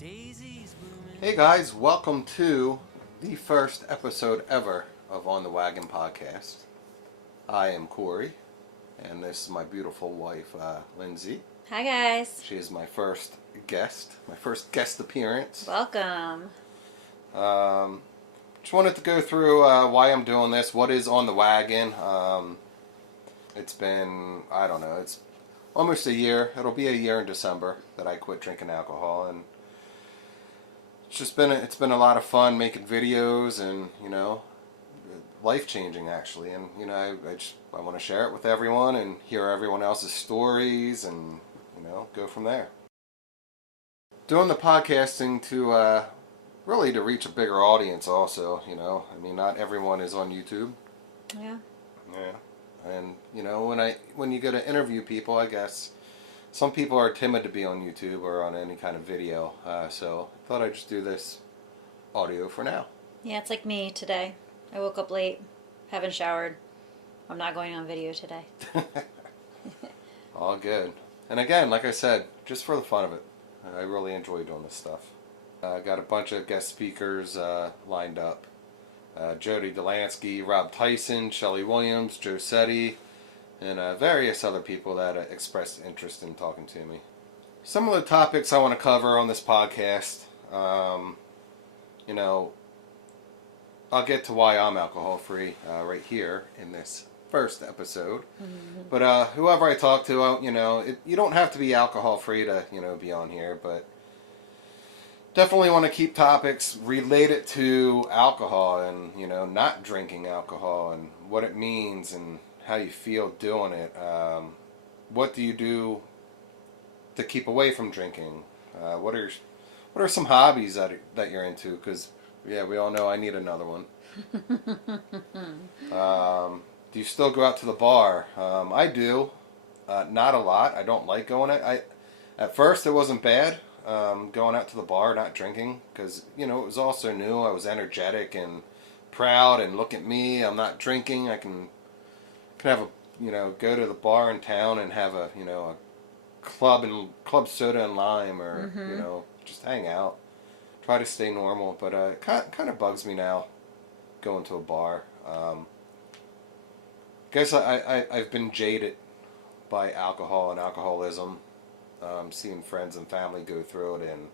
Hey guys, welcome to the first episode ever of On the Wagon podcast. I am Corey, and this is my beautiful wife, Lindsay. Hi guys. She is my first guest appearance. Welcome. Just wanted to go through why I'm doing this, what is On the Wagon. It's been, I don't know, it's almost a year. It'll be a year in December that I quit drinking alcohol, and it's been a lot of fun making videos and, life changing actually. And, I want to share it with everyone and hear everyone else's stories and, go from there. Doing the podcasting to, really to reach a bigger audience also, not everyone is on YouTube. Yeah. Yeah. And, when you go to interview people, I guess some people are timid to be on YouTube or on any kind of video, so I thought I'd just do this audio for now. Yeah, it's like me today. I woke up late, haven't showered. I'm not going on video today. All good. And again, like I said, just for the fun of it. I really enjoy doing this stuff. I got a bunch of guest speakers lined up. Jody Delansky, Rob Tyson, Shelley Williams, Joe Setti, and various other people that expressed interest in talking to me. Some of the topics I want to cover on this podcast, I'll get to why I'm alcohol-free right here in this first episode. Mm-hmm. But whoever I talk to, you don't have to be alcohol-free to, be on here, but definitely want to keep topics related to alcohol and, not drinking alcohol and what it means and how you feel doing it. What do you do to keep away from drinking? What are some hobbies that you're into? Because yeah, we all know I need another one. Do you still go out to the bar? I do. Not a lot. I don't like going out. At first it wasn't bad going out to the bar, not drinking, because it was also new. I was energetic and proud, and look at me, I'm not drinking. I can have go to the bar in town and have a club soda and lime, or just hang out, try to stay normal. But it kind of bugs me now going to a bar. Guess I've been jaded by alcohol and alcoholism, seeing friends and family go through it, and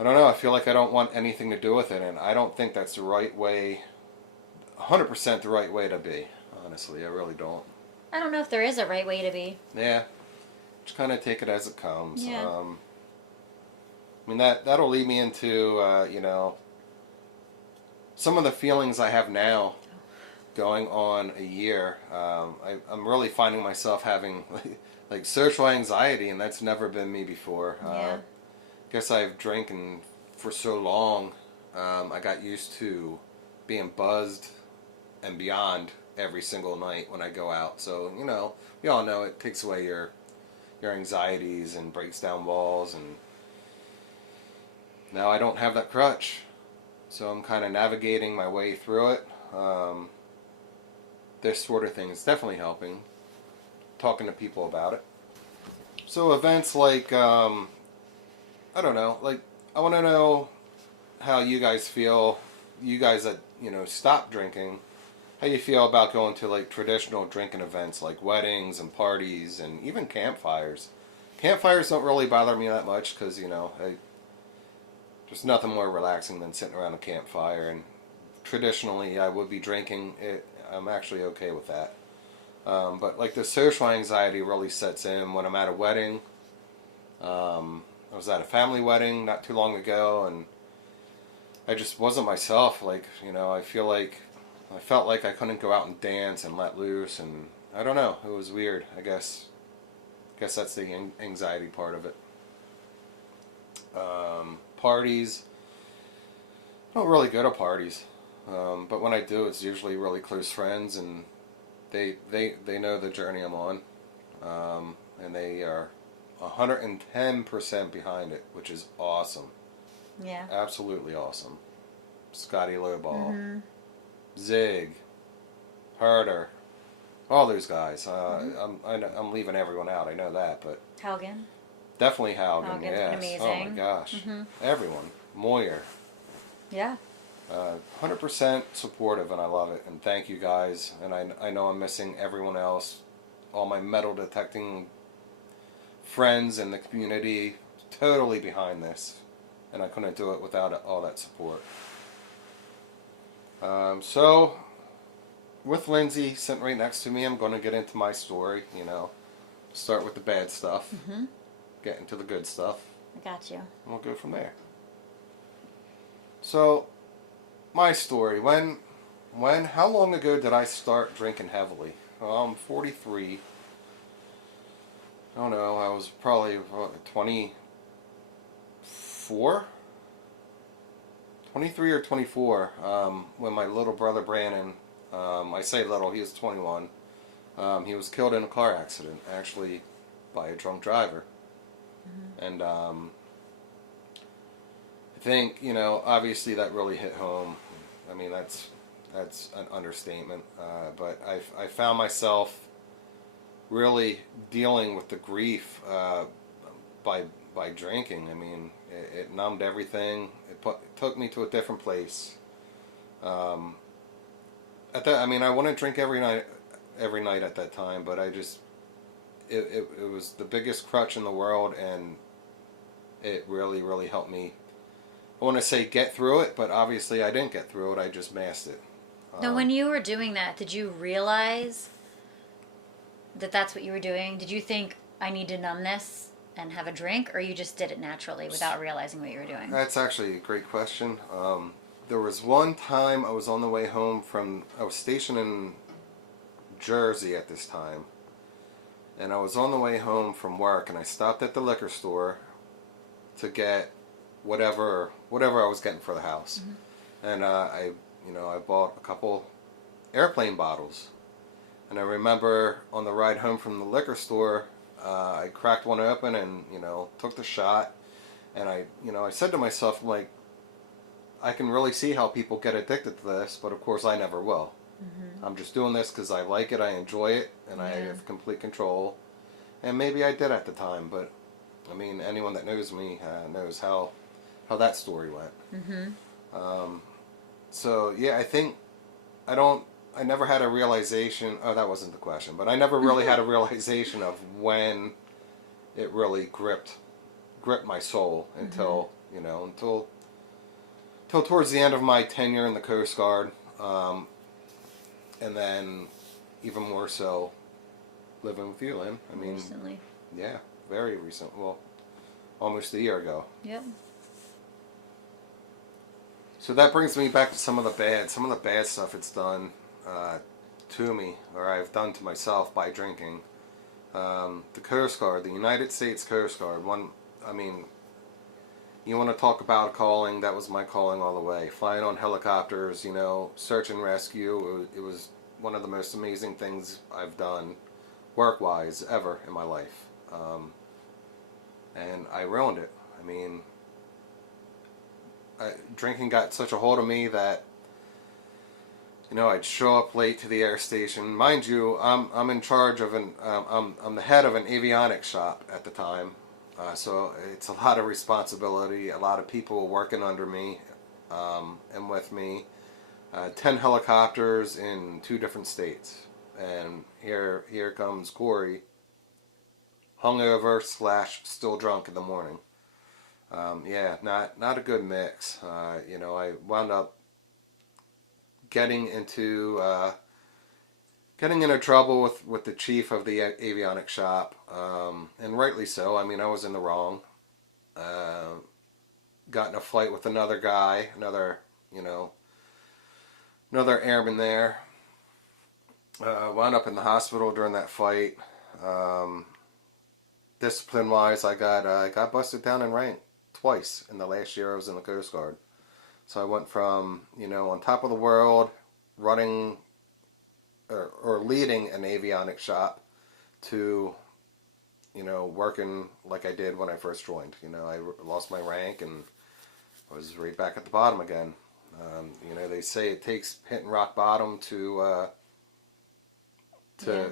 I don't know, I feel like I don't want anything to do with it, and I don't think that's the right way, 100% the right way to be. Honestly, I really don't. I don't know if there is a right way to be. Yeah, just kind of take it as it comes. Yeah. That'll lead me into some of the feelings I have now, going on a year. I'm really finding myself having like social anxiety, and that's never been me before. Yeah. Guess I've drinking for so long. I got used to being buzzed and beyond every single night when I go out. So, we all know it takes away your anxieties and breaks down walls, and now I don't have that crutch. So I'm kind of navigating my way through it. This sort of thing is definitely helping, talking to people about it. So events like, I don't know, like, I want to know how you guys feel, you guys that, stop drinking, how you feel about going to like traditional drinking events like weddings and parties and even campfires. Campfires don't really bother me that much because, there's nothing more relaxing than sitting around a campfire, and traditionally I would be drinking it. I'm actually okay with that. But like the social anxiety really sets in when I'm at a wedding. I was at a family wedding not too long ago, and I just wasn't myself. Like, I felt like I couldn't go out and dance and let loose, and I don't know, it was weird. I guess that's the anxiety part of it. Parties, I don't really go to parties, but when I do, it's usually really close friends, and they know the journey I'm on, and they are 110% behind it, which is awesome. Yeah. Absolutely awesome. Scotty Lowball, Zig, Herder, all those guys. I'm leaving everyone out, I know that, but Haugen. Definitely Haugen, Haugen's been yes. Oh my amazing. gosh. Hmm. Everyone. Moyer. Yeah. 100% supportive, and I love it. And thank you guys. And I know I'm missing everyone else. All my metal detecting friends in the community totally behind this. And I couldn't do it without all that support. So, with Lindsay sitting right next to me, I'm going to get into my story, Start with the bad stuff, Hmm. get into the good stuff, I got you. and we'll go from there. So, my story. How long ago did I start drinking heavily? Well, I'm 43. I don't know, I was probably 24? 23 or 24, when my little brother Brandon, I say little, he was 21, he was killed in a car accident, actually, by a drunk driver. Hmm. And I think, obviously that really hit home. I mean, that's an understatement. But I found myself really dealing with the grief by by drinking. I mean, it numbed everything. It took me to a different place. Um, I mean, I wouldn't drink every night at that time, but it was the biggest crutch in the world, and it really, really helped me. I want to say get through it, but obviously I didn't get through it. I just masked it. Now, when you were doing that, did you realize that that's what you were doing? Did you think, I need to numb this and have a drink, or you just did it naturally without realizing what you were doing? That's actually a great question. There was one time I was on the way home I was stationed in Jersey at this time, and I was on the way home from work, and I stopped at the liquor store to get whatever I was getting for the house, and I bought a couple airplane bottles, and I remember on the ride home from the liquor store, I cracked one open and took the shot, and I said to myself, like, I can really see how people get addicted to this, but of course I never will. Mm-hmm. I'm just doing this because I like it, I enjoy it, and I Yeah. have complete control. And maybe I did at the time, but I mean, anyone that knows me knows how that story went. Mm-hmm. Um, so yeah, I think I don't. I never had a realization. Oh, that wasn't the question, but I never really had a realization of when it really gripped my soul Mm-hmm. until towards the end of my tenure in the Coast Guard, and then even more so living with you, Lynn. I mean, Recently. yeah, very recent. Well, almost a year ago. Yep. So that brings me back to some of the bad stuff it's done to me, or I've done to myself by drinking. The Coast Guard, the United States Coast Guard. I mean, you want to talk about calling? That was my calling all the way. Flying on helicopters, search and rescue. It was one of the most amazing things I've done, work-wise, ever in my life. And I ruined it. I mean, drinking got such a hold of me that I'd show up late to the air station. Mind you, I'm in charge of I'm the head of an avionics shop at the time, so it's a lot of responsibility. A lot of people working under me, and with me. 10 helicopters in 2 different states, and here comes Corey, hungover / still drunk in the morning. Yeah, not a good mix. I wound up getting into trouble with the chief of the avionics shop, and rightly so. I mean, I was in the wrong. Uh, got in a fight with another guy, another airman there. Wound up in the hospital during that fight. Um, Discipline wise, I got busted down in rank twice in the last year I was in the Coast Guard. So I went from on top of the world, running or leading an avionics shop, to working like I did when I first joined. I lost my rank and I was right back at the bottom again. They say it takes hitting rock bottom Yeah.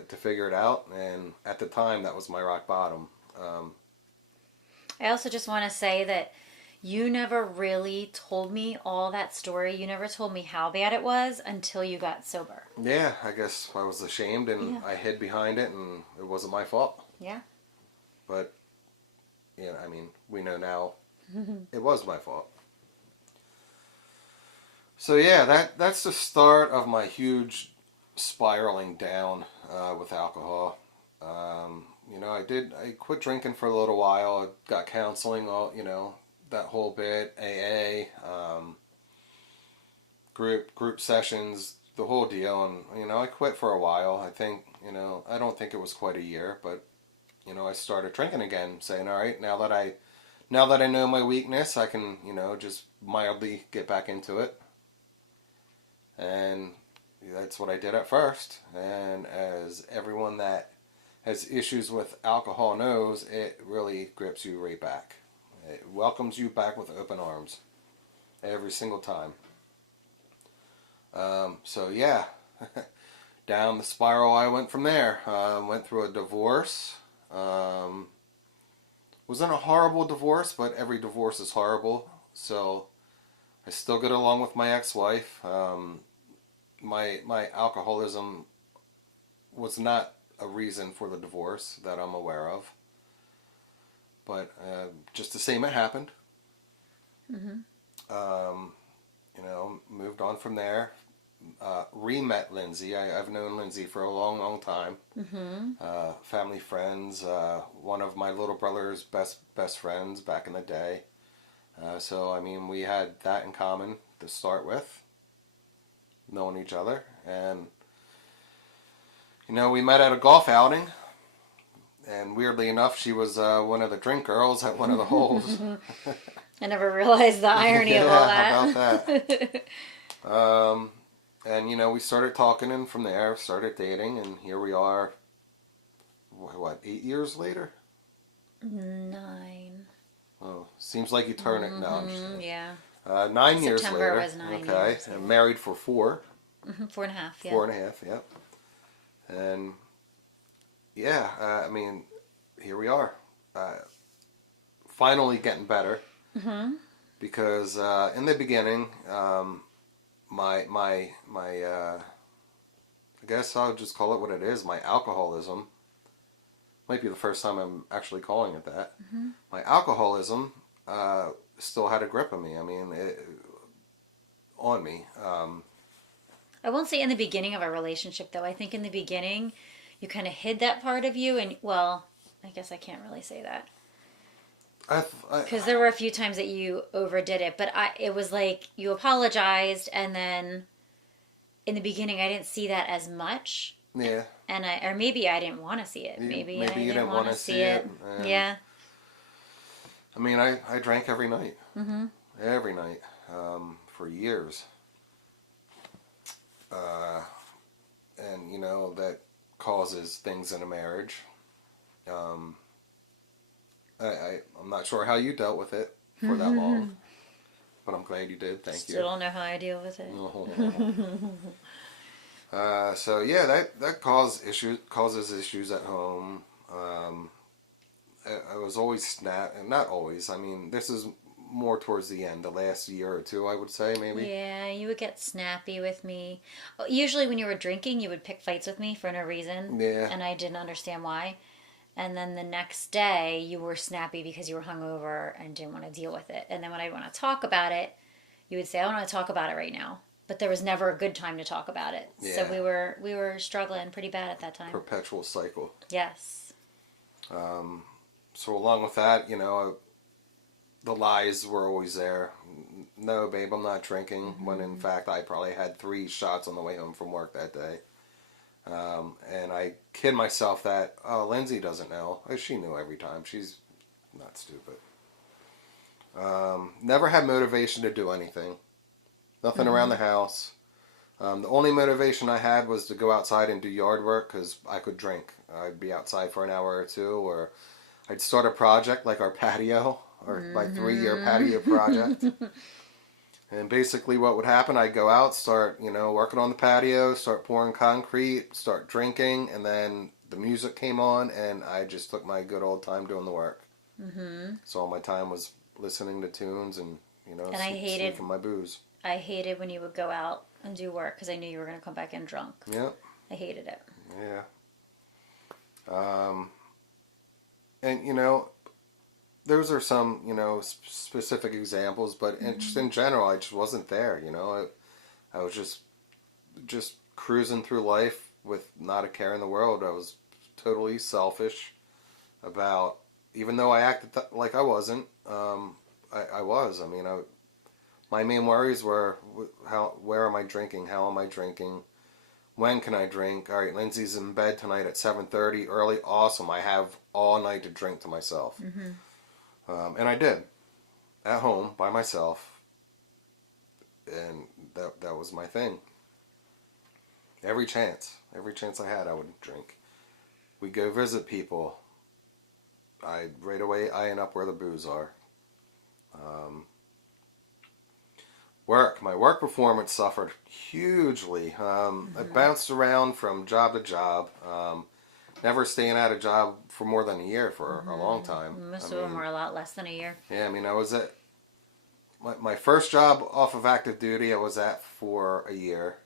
to figure it out, and at the time that was my rock bottom. I also just want to say that you never really told me all that story. You never told me how bad it was until you got sober. Yeah, I guess I was ashamed and Yeah. I hid behind it, and it wasn't my fault. Yeah. But, I mean, we know now it was my fault. So yeah, that's the start of my huge spiraling down with alcohol. I quit drinking for a little while. I got counseling, that whole bit, AA, group sessions, the whole deal, and I quit for a while. I think, I don't think it was quite a year, but I started drinking again, saying, all right, now that I know my weakness, I can, just mildly get back into it. And that's what I did at first. And as everyone that has issues with alcohol knows, it really grips you right back. It welcomes you back with open arms every single time. So yeah, down the spiral I went from there. Went through a divorce. Wasn't a horrible divorce, but every divorce is horrible. So I still get along with my ex-wife. My alcoholism was not a reason for the divorce that I'm aware of. But just the same, it happened. Mm-hmm. Moved on from there. Re-met Lindsay. I've known Lindsay for a long, long time. Mm-hmm. Family friends. One of my little brother's best friends back in the day. So, I mean, we had that in common to start with, knowing each other. And, we met at a golf outing. And weirdly enough, she was one of the drink girls at one of the holes. I never realized the irony of all that. How about that? And, we started talking, and from there, started dating, and here we are, 8 years later? 9. Oh, seems like you turn it. No, I'm just kidding. Yeah. 9 years September later. was 9 okay. years. And married for 4. 4.5, yeah. 4.5, yep. And, yeah, I mean, here we are. Finally getting better. Mm-hmm. Because in the beginning, my I guess I'll just call it what it is. My alcoholism might be the first time I'm actually calling it that. Mm-hmm. My alcoholism still had a grip on me. I mean, on me. I won't say in the beginning of our relationship, though. I think in the beginning, you kind of hid that part of you, and well, I guess I can't really say that. Because there were a few times that you overdid it, but it was like you apologized, and then in the beginning I didn't see that as much. Yeah. And or maybe I didn't want to see it. Maybe I you didn't want to see it. Yeah. I mean, I drank every night. Mm-hmm. Every night. For years. And, that causes things in a marriage. I'm not sure how you dealt with it for that long, but I'm glad you did. Thank you. Still don't know how I deal with it. So yeah, that causes issues at home. I was always not always. I mean, this is more towards the end, the last year or two, I would say, maybe. Yeah, you would get snappy with me. Usually when you were drinking, you would pick fights with me for no reason. Yeah. And I didn't understand why. And then the next day, you were snappy because you were hungover and didn't want to deal with it. And then when I want to talk about it, you would say, "I don't want to talk about it right now." But there was never a good time to talk about it. Yeah. So we were struggling pretty bad at that time. Perpetual cycle. Yes. So along with that, the lies were always there. No, babe, I'm not drinking. Mm-hmm. When in fact, I probably had 3 shots on the way home from work that day. And I kid myself that, Lindsay doesn't know. She knew every time. She's not stupid. Never had motivation to do anything. Nothing around the house. The only motivation I had was to go outside and do yard work because I could drink. I'd be outside for an hour or two, or I'd start a project like our patio, or my 3-year patio project. And basically what would happen, I'd go out, start, working on the patio, start pouring concrete, start drinking, and then the music came on, and I just took my good old time doing the work. Mm-hmm. So all my time was listening to tunes and, And I hated sneaking my booze. I hated when you would go out and do work because I knew you were going to come back in drunk. Yep. I hated it. Yeah. And, those are some, specific examples, but just in general, I just wasn't there, I was just cruising through life with not a care in the world. I was totally selfish about, even though I acted like I wasn't, I was. I mean, my main worries were where am I drinking? How am I drinking? When can I drink? All right, Lindsay's in bed tonight at 7:30 early. Awesome. I have all night to drink to myself. Mm-hmm. And I did. At home, by myself. And that was my thing. Every chance I had, I would drink. We'd go visit people. I'd right away eyeing up where the booze are. My work performance suffered hugely. I bounced around from job to job. Never staying at a job for more than a year for a long time. Most of them were a lot less than a year. Yeah, I mean, I was at my first job off of active duty. I was at for a year.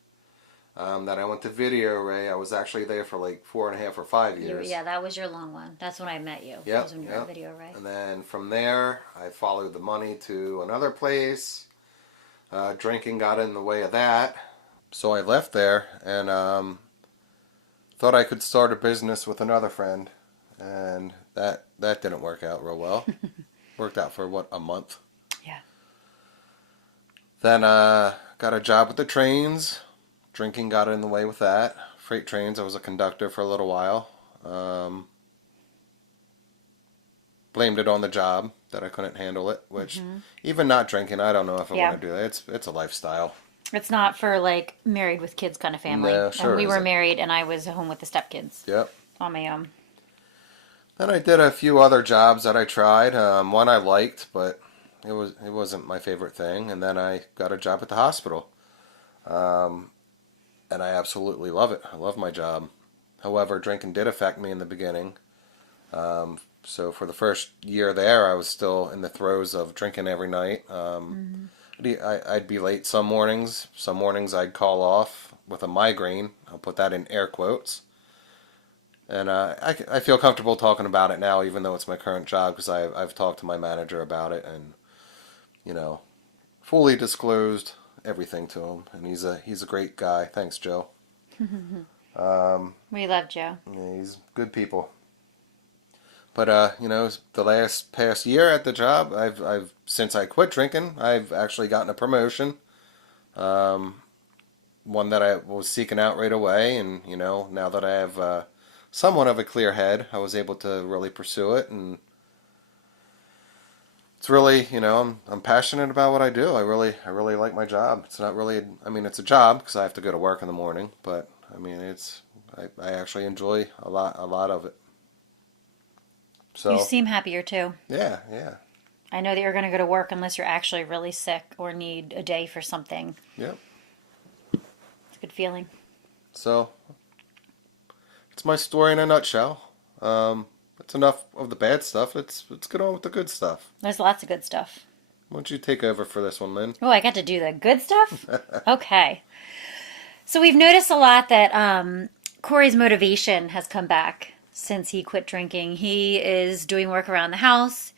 Then I went to Video Array. I was actually there for like 4.5 or 5 years. Yeah, that was your long one. That's when I met you. Yeah, when you were at Video Array. And then from there, I followed the money to another place. Drinking got in the way of that. So I left there and thought I could start a business with another friend. And that didn't work out real well. Worked out for, a month? Yeah. Then got a job with the trains. Drinking got in the way with that. Freight trains, I was a conductor for a little while. Blamed it on the job that I couldn't handle it, which even not drinking, I don't know if I want to do that. It's a lifestyle. It's not for like married with kids kind of family. No, sure and we were isn't. married and I was home with the stepkids. Yep. On my own. Then I did a few other jobs that I tried. One I liked, but it wasn't my favorite thing. And then I got a job at the hospital. And I absolutely love it. I love my job. However, drinking did affect me in the beginning. So for the first year there, I was still in the throes of drinking every night. I'd be late some mornings. Some mornings I'd call off with a migraine. I'll put that in air quotes. And I feel comfortable talking about it now, even though it's my current job, because I've talked to my manager about it and, fully disclosed everything to him. And he's a great guy. Thanks, Joe. We love Joe. Yeah, he's good people. But the past year at the job, I've since I quit drinking, I've actually gotten a promotion. One that I was seeking out right away, and now that I have somewhat of a clear head, I was able to really pursue it, and it's really, I'm passionate about what I do. I really like my job. It's not really, it's a job because I have to go to work in the morning, but I actually enjoy a lot of it. So you seem happier too. Yeah. I know that you're going to go to work unless you're actually really sick or need a day for something. Yep. It's a good feeling. So it's my story in a nutshell. That's enough of the bad stuff. Let's get on with the good stuff. There's lots of good stuff. Why don't you take over for this one, Lynn? Oh, I got to do the good stuff? Okay. So we've noticed a lot that Corey's motivation has come back since he quit drinking. He is doing work around the house.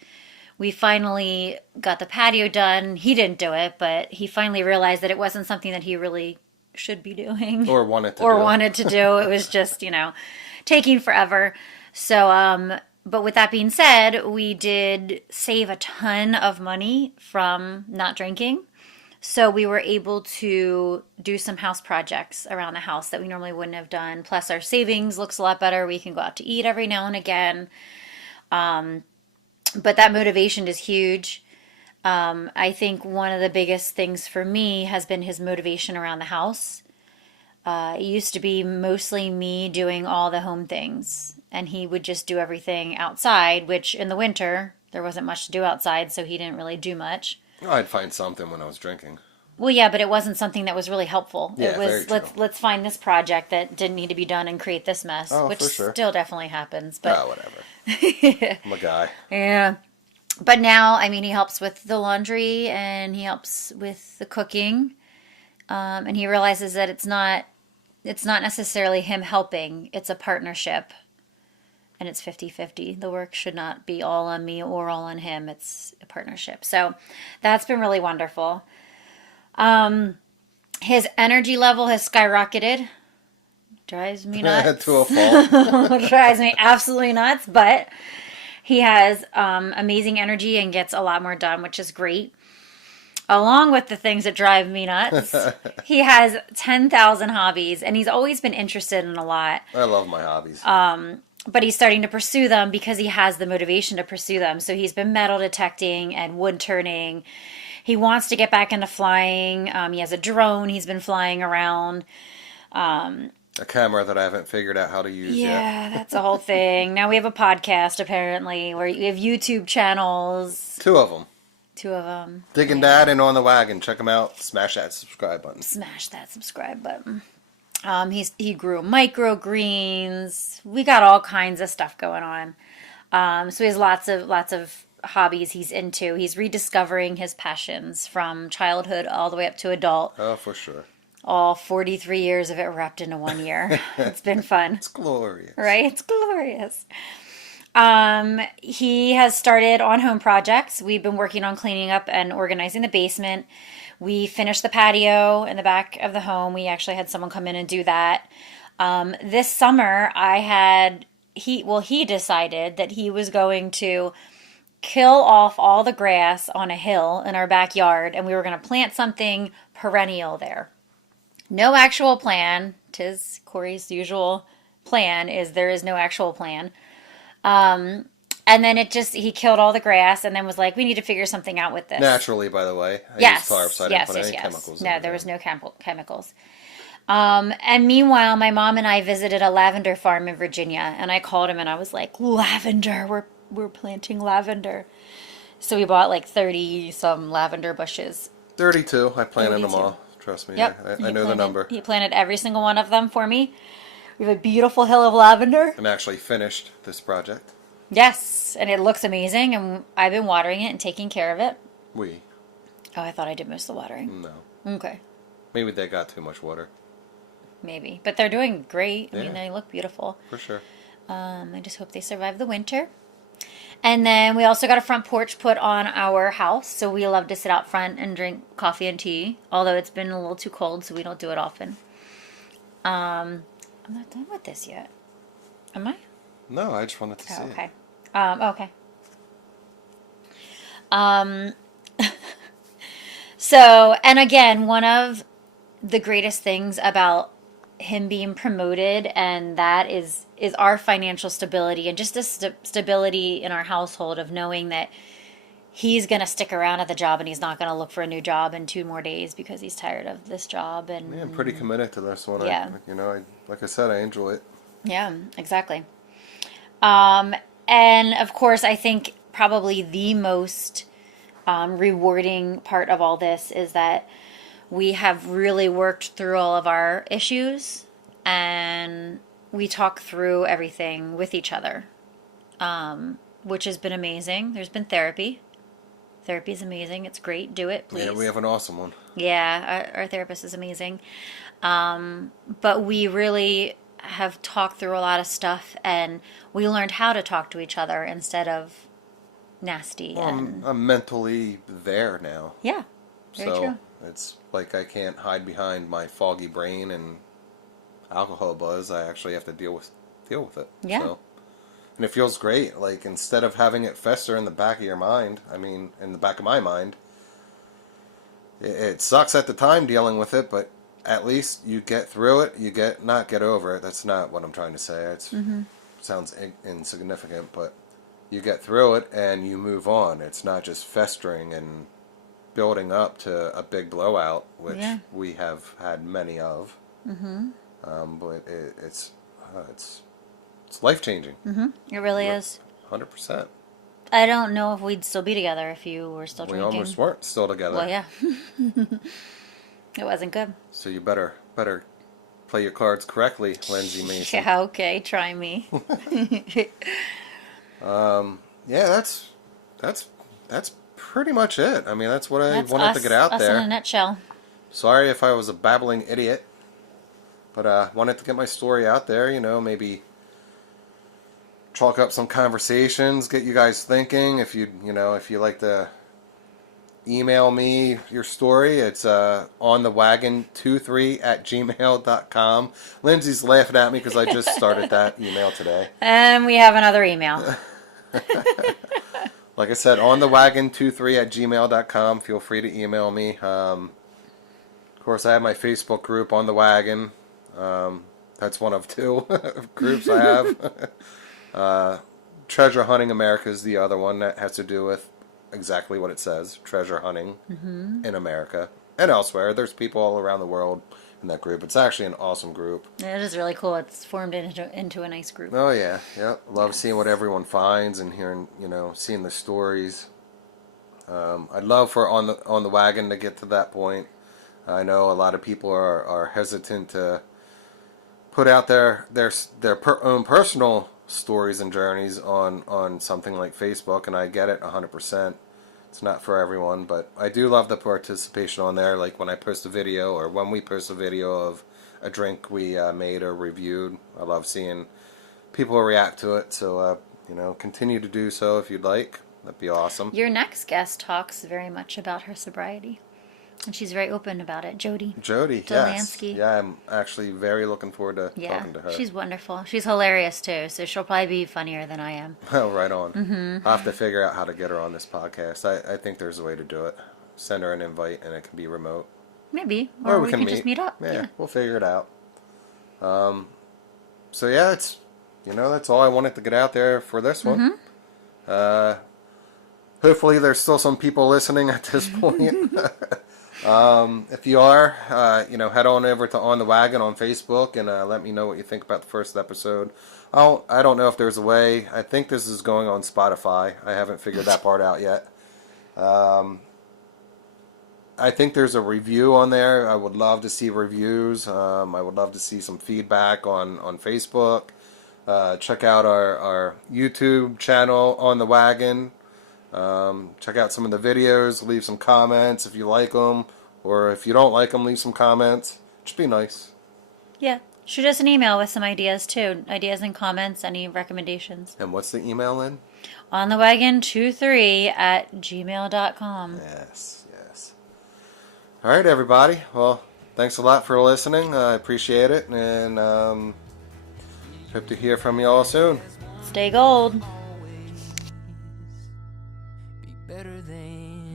We finally got the patio done. He didn't do it, but he finally realized that it wasn't something that he really should be doing. Or wanted to do. It was just, taking forever. So, but with that being said, we did save a ton of money from not drinking. So we were able to do some house projects around the house that we normally wouldn't have done. Plus our savings looks a lot better. We can go out to eat every now and again. But that motivation is huge. I think one of the biggest things for me has been his motivation around the house. It used to be mostly me doing all the home things. And he would just do everything outside, which in the winter, there wasn't much to do outside, so he didn't really do much. Oh, I'd find something when I was drinking. Well, yeah, but it wasn't something that was really helpful. Yeah, it was very true. let's find this project that didn't need to be done and create this mess, Oh, which for sure. still definitely happens. But whatever. I'm a guy. Yeah. But now, I mean, he helps with the laundry and he helps with the cooking. And he realizes that it's not necessarily him helping, it's a partnership. And it's 50-50. The work should not be all on me or all on him. It's a partnership. So that's been really wonderful. His energy level has skyrocketed. Drives me nuts. To a fault. Drives me absolutely nuts. But he has amazing energy and gets a lot more done, which is great. Along with the things that drive me nuts, he has 10,000 hobbies, and he's always been interested in a lot. I love my hobbies. But he's starting to pursue them because he has the motivation to pursue them. So he's been metal detecting and wood turning. He wants to get back into flying. He has a drone he's been flying around. A camera that I haven't figured out how to use yet. Yeah, that's a whole thing. Now we have a podcast, apparently, where you have YouTube channels. Two of them. Digging Dad and On the Wagon. Check them out. Smash that subscribe button. Smash that subscribe button. He grew microgreens. We got all kinds of stuff going on. So he has lots of hobbies he's into. He's rediscovering his passions from childhood all the way up to adult. Oh, for sure. All 43 years of it wrapped into 1 year. It's been fun. It's glorious. Right? It's glorious. He has started on home projects. We've been working on cleaning up and organizing the basement. We finished the patio in the back of the home. We actually had someone come in and do that. This summer, he decided that he was going to kill off all the grass on a hill in our backyard, and we were going to plant something perennial there. No actual plan. 'Tis Corey's usual plan, is there is no actual plan. And then he killed all the grass and then was like, we need to figure something out with this. Naturally, by the way. I yes. used tarp, so I didn't put any chemicals in No, there was no chemicals. And meanwhile, my mom and I visited a lavender farm in Virginia, and I called him and I was like, lavender, we're planting lavender. So we bought like 30 some lavender bushes. 32. I planted them all. Trust me. Yep. I know the number. He planted every single one of them for me. We have a beautiful hill of lavender. I'm actually finished this project. Yes, and it looks amazing, and I've been watering it and taking care of it. Oh, I thought I did most of the watering. No. Okay. Maybe they got too much water. Maybe. But they're doing great. Yeah. I mean, they look beautiful. For sure. I just hope they survive the winter. And then we also got a front porch put on our house, so we love to sit out front and drink coffee and tea, although it's been a little too cold, so we don't do it often. I'm not done with this yet. Am I? No, I just wanted to see okay. it. Okay. So, and again, one of the greatest things about him being promoted, and that is our financial stability and just the stability in our household of knowing that he's going to stick around at the job and he's not going to look for a new job in 2 more days because he's tired of this job. And I'm pretty committed to this one. Yeah. Like I said, I enjoy it. Yeah, exactly. And of course, I think probably the most rewarding part of all this is that we have really worked through all of our issues and we talk through everything with each other, which has been amazing. There's been therapy. Therapy is amazing. It's great. Do it, please. Yeah, we have an awesome one. Yeah, our therapist is amazing. But we really have talked through a lot of stuff, and we learned how to talk to each other instead of nasty. Well, I'm mentally there now. Yeah, very true. It's like I can't hide behind my foggy brain and alcohol buzz. I actually have to deal with it. Yeah. So, and it feels great. Like, instead of having it fester in the back of your mind, in the back of my mind, it sucks at the time dealing with it, but at least you get through it. You not get over it. That's not what I'm trying to say. It sounds insignificant, but you get through it and you move on. It's not just festering and building up to a big blowout, which we have had many of. But it's life changing. It really is. 100%. I don't know if we'd still be together if you were still drinking. We almost weren't still together. Well, yeah. It wasn't good. So you better play your cards correctly, Lindsay Mason. Yeah, okay, try me. Yeah, that's that's pretty much it. I mean, that's what I That's wanted to get out us in there. a nutshell. Sorry if I was a babbling idiot, but wanted to get my story out there. Maybe chalk up some conversations, get you guys thinking. If you like to email me your story, it's onthewagon23@gmail.com. Lindsay's laughing at me because I just started that email today. And we have another email. Like I said, onthewagon23@gmail.com. Feel free to email me. Of course, I have my Facebook group, On the Wagon. That's one of two groups I have. Treasure Hunting America is the other one that has to do with exactly what it says, treasure hunting in America and elsewhere. There's people all around the world in that group. It's actually an awesome group. It is really cool. It's formed into a nice group. Oh yeah, yeah. Love seeing what everyone finds and hearing, seeing the stories. I'd love for on the wagon to get to that point. I know a lot of people are hesitant to put out their own personal stories and journeys on something like Facebook, and I get it 100%. It's not for everyone, but I do love the participation on there, like when I post a video or when we post a video of a drink we made or reviewed. I love seeing people react to it, so continue to do so if you'd like. That'd be awesome. Your next guest talks very much about her sobriety, and she's very open about it. Jody, yes. Yeah, I'm actually very looking forward to talking to her. She's wonderful. She's hilarious too, so she'll probably be funnier than I am. Oh, right on. Mm-hmm. I'll have to figure out how to get her on this podcast. I think there's a way to do it. Send her an invite, and it can be remote. Maybe, or we can just meet up. Yeah, we'll figure it out. So yeah, it's that's all I wanted to get out there for this one. Hopefully, there's still some people listening at this point. If you are, head on over to On the Wagon on Facebook and let me know what you think about the first episode. I don't know if there's a way. I think this is going on Spotify. I haven't figured that part out yet. I think there's a review on there. I would love to see reviews. I would love to see some feedback on Facebook. Check out our YouTube channel, On the Wagon. Check out some of the videos. Leave some comments if you like them. Or if you don't like them, leave some comments. Just be nice. Yeah. Shoot us an email with some ideas too. Ideas and comments, any recommendations. And what's the email, Lynn? onthewagon23@gmail.com. Yes. All right, everybody. Well, thanks a lot for listening. I appreciate it. And hope to hear from you all soon. Stay gold. Be better than